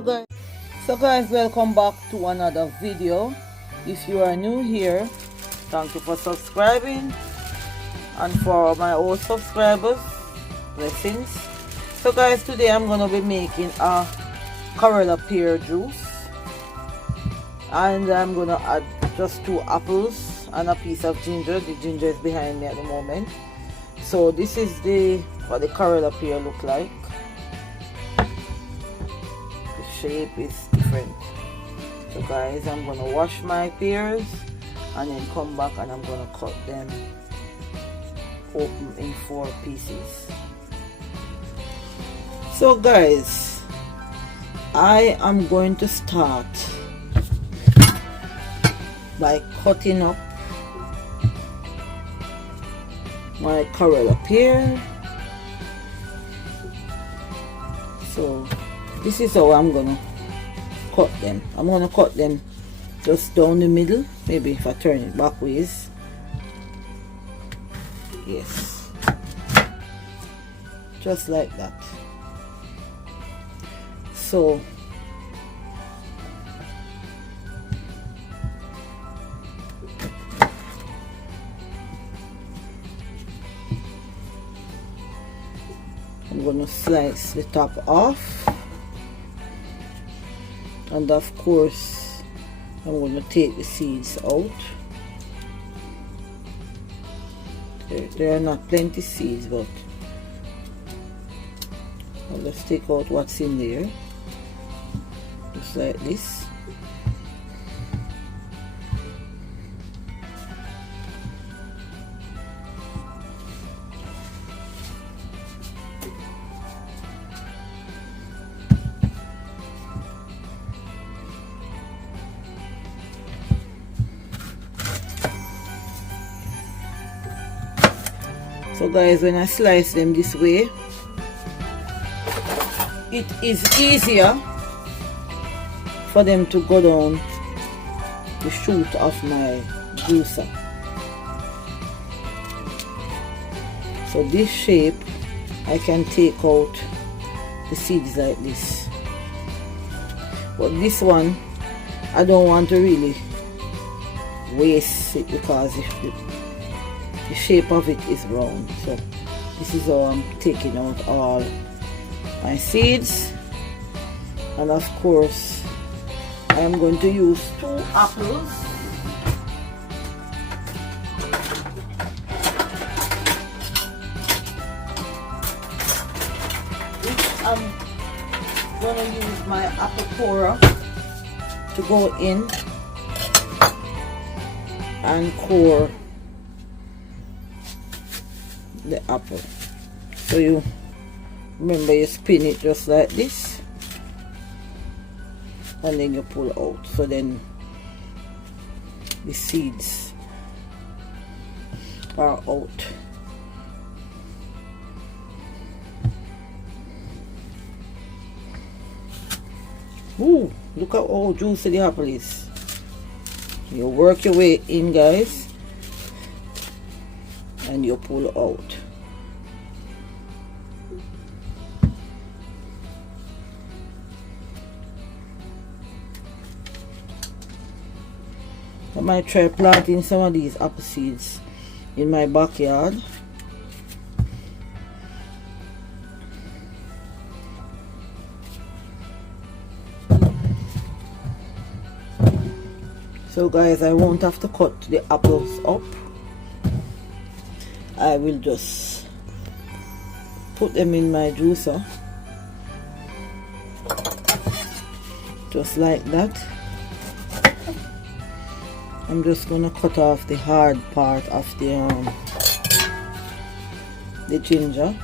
So guys, welcome back to another video. If you are new here, thank you for subscribing, and for my old subscribers, blessings. So guys, today I'm gonna be making a Corella pear juice, and I'm gonna add just 2 apples and a piece of ginger. The ginger is behind me at the moment. So this is what the Corella pear look like. The shape is different. So guys, I'm gonna wash my pears and then come back and I'm gonna cut them open in 4 pieces. So guys, I am going to start by cutting up my Corella pear. So this is how I'm gonna cut them. I'm gonna cut them just down the middle. Maybe if I turn it back ways. Yes, just like that. So I'm going to slice the top off, and of course I'm going to take the seeds out. There are not plenty seeds, but I'll just take out what's in there, just like this. So guys, when I slice them this way, it is easier for them to go down the chute of my juicer. So this shape, I can take out the seeds like this. But this one, I don't want to really waste it because the shape of it is round. So this is how I'm taking out all my seeds. And of course I am going to use 2 apples. I'm going to use my apple corer to go in and core the apple. So you remember, you spin it just like this and then you pull out, so then the seeds are out. Ooh, look at how juicy the apple is. You work your way in, guys, and you pull out. I might try planting some of these apple seeds in my backyard. So guys, I won't have to cut the apples up. I will just put them in my juicer, just like that. I'm just gonna cut off the hard part of the ginger.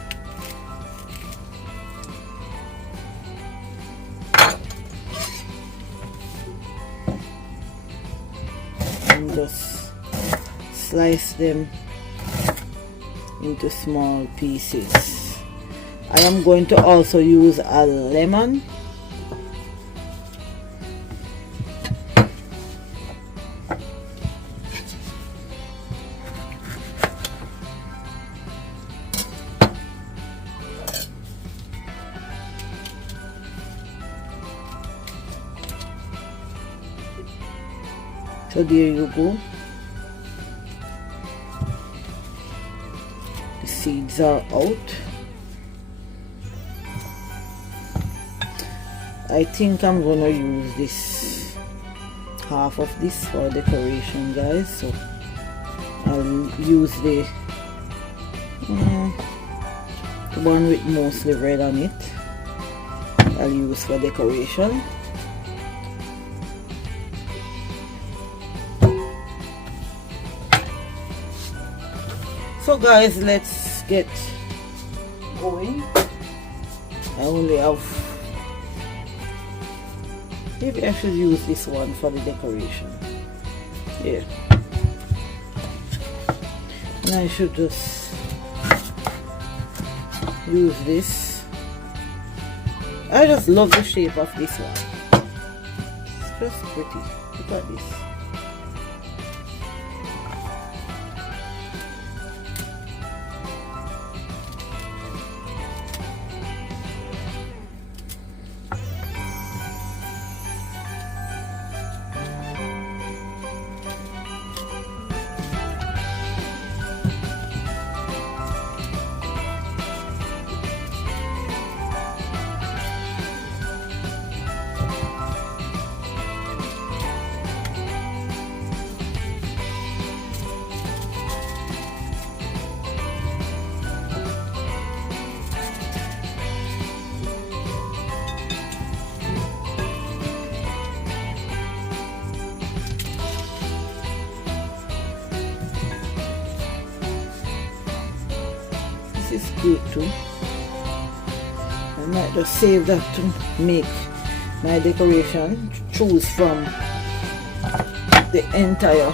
And just slice them into small pieces. I am going to also use a lemon. So there you go. The seeds are out. I think I'm gonna use this, half of this for decoration, guys. So I'll use the one with mostly red on it. I'll use for decoration. So guys, let's get going. I only have, maybe I should use this one for the decoration. Yeah. And I should just use this. I just love the shape of this one. It's just pretty. Look at this. This is cute too. I might just save that to make my decoration. Choose from the entire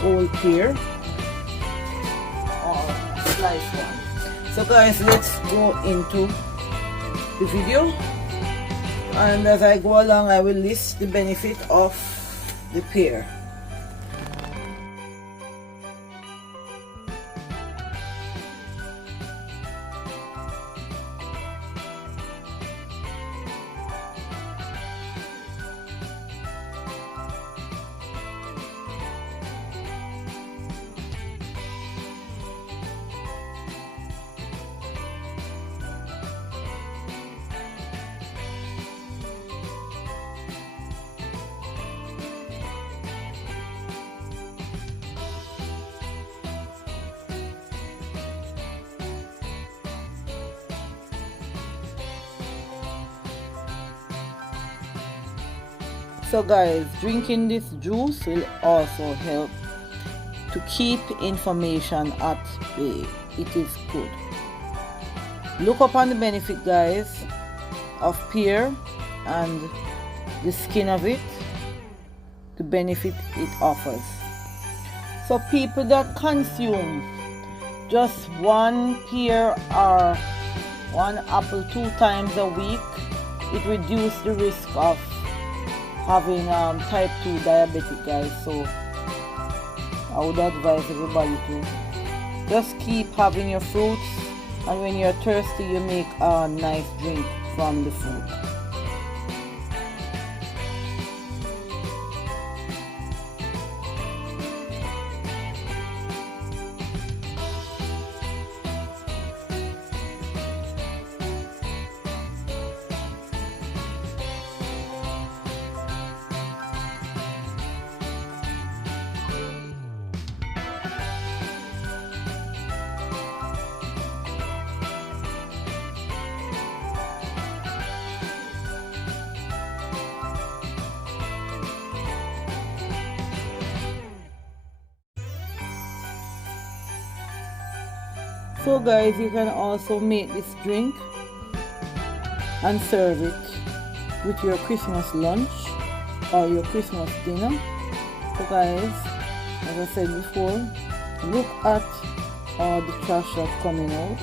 whole pear or slice one. So guys, let's go into the video, and as I go along I will list the benefit of the pear. So guys, drinking this juice will also help to keep inflammation at bay. It is good. Look up on the benefit, guys, of pear and the skin of it, the benefit it offers. So people that consume just one pear or one apple 2 times a week, it reduces the risk of having type 2 diabetic, guys. So I would advise everybody to just keep having your fruits, and when you're thirsty you make a nice drink from the fruit. So guys, you can also make this drink and serve it with your Christmas lunch or your Christmas dinner. So guys, as I said before, look at all the trash that's coming out.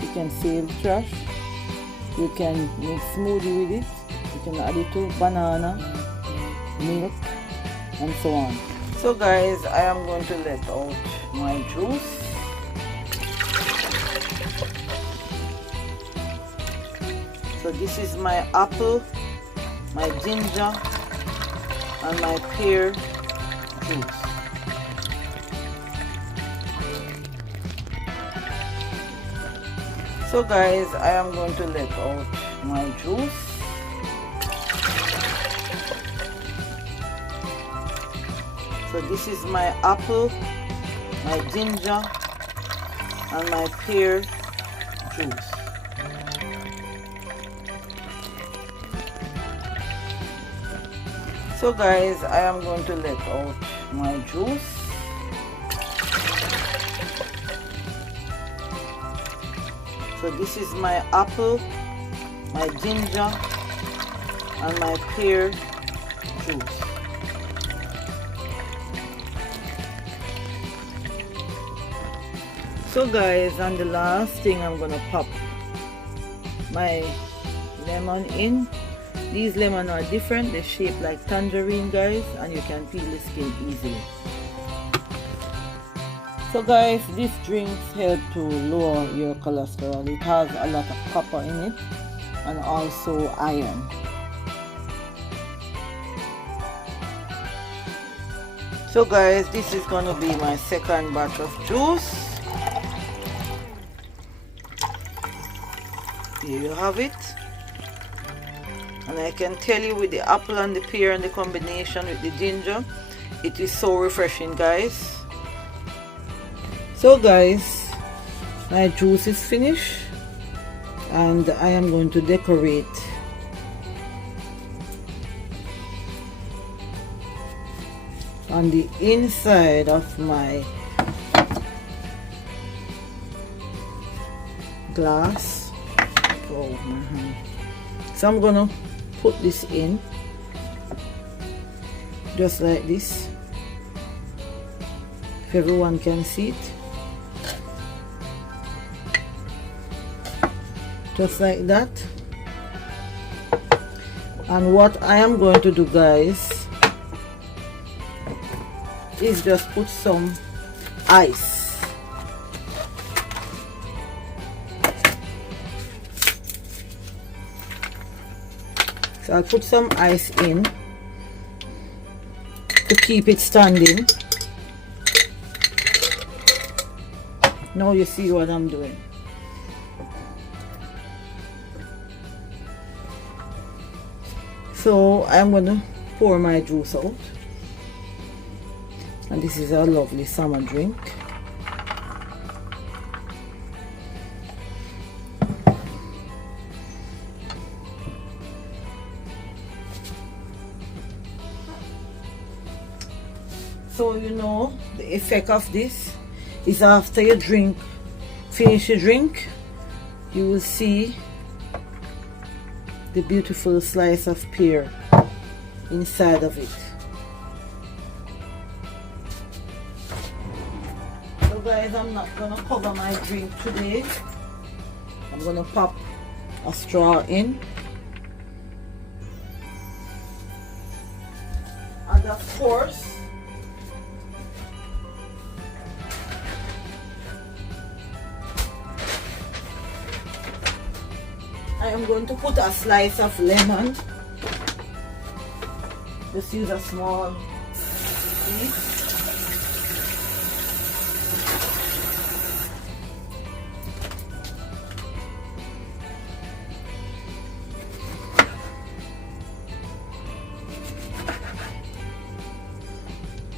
You can save the trash, you can make smoothie with it, you can add it to banana, milk, and so on. So guys, I am going to let out my juice. So this is my apple, my ginger, and my pear juice. So guys, I am going to let out my juice. So this is my apple, my ginger, and my pear juice. So guys, I am going to let out my juice. So this is my apple, my ginger, and my pear juice. So guys, and the last thing, I'm gonna pop my lemon in. These lemons are different, they're shaped like tangerine guys, and you can peel the skin easily. So guys, these drinks help to lower your cholesterol. It has a lot of copper in it and also iron. So guys, this is gonna be my second batch of juice. Here you have it. And I can tell you, with the apple and the pear and the combination with the ginger, it is so refreshing guys. So guys, my juice is finished and I am going to decorate on the inside of my glass. Oh my hand. So I'm gonna put this in just like this, if everyone can see it, just like that. And what I am going to do guys is just put some ice. So I'll put some ice in to keep it standing. Now you see what I'm doing. So I'm going to pour my juice out. And this is a lovely summer drink. So you know, the effect of this is after you finish your drink, you will see the beautiful slice of pear inside of it. So guys, I'm not gonna cover my drink today. I'm gonna pop a straw in, and of course I am going to put a slice of lemon. Just use a small piece.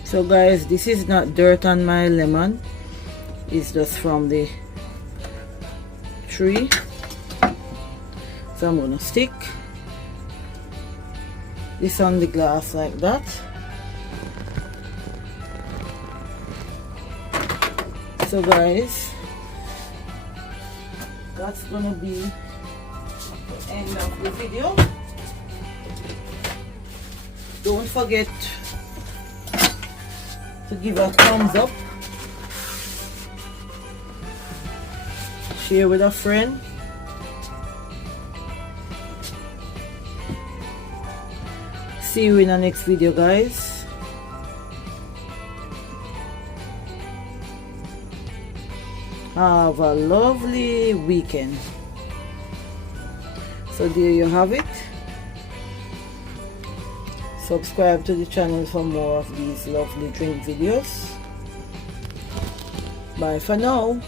So guys, this is not dirt on my lemon. It's just from the tree. So I'm going to stick this on the glass like that. So guys, that's going to be the end of the video. Don't forget to give a thumbs up, share with a friend. See you in the next video guys. Have a lovely weekend. So there you have it. Subscribe to the channel for more of these lovely drink videos. Bye for now.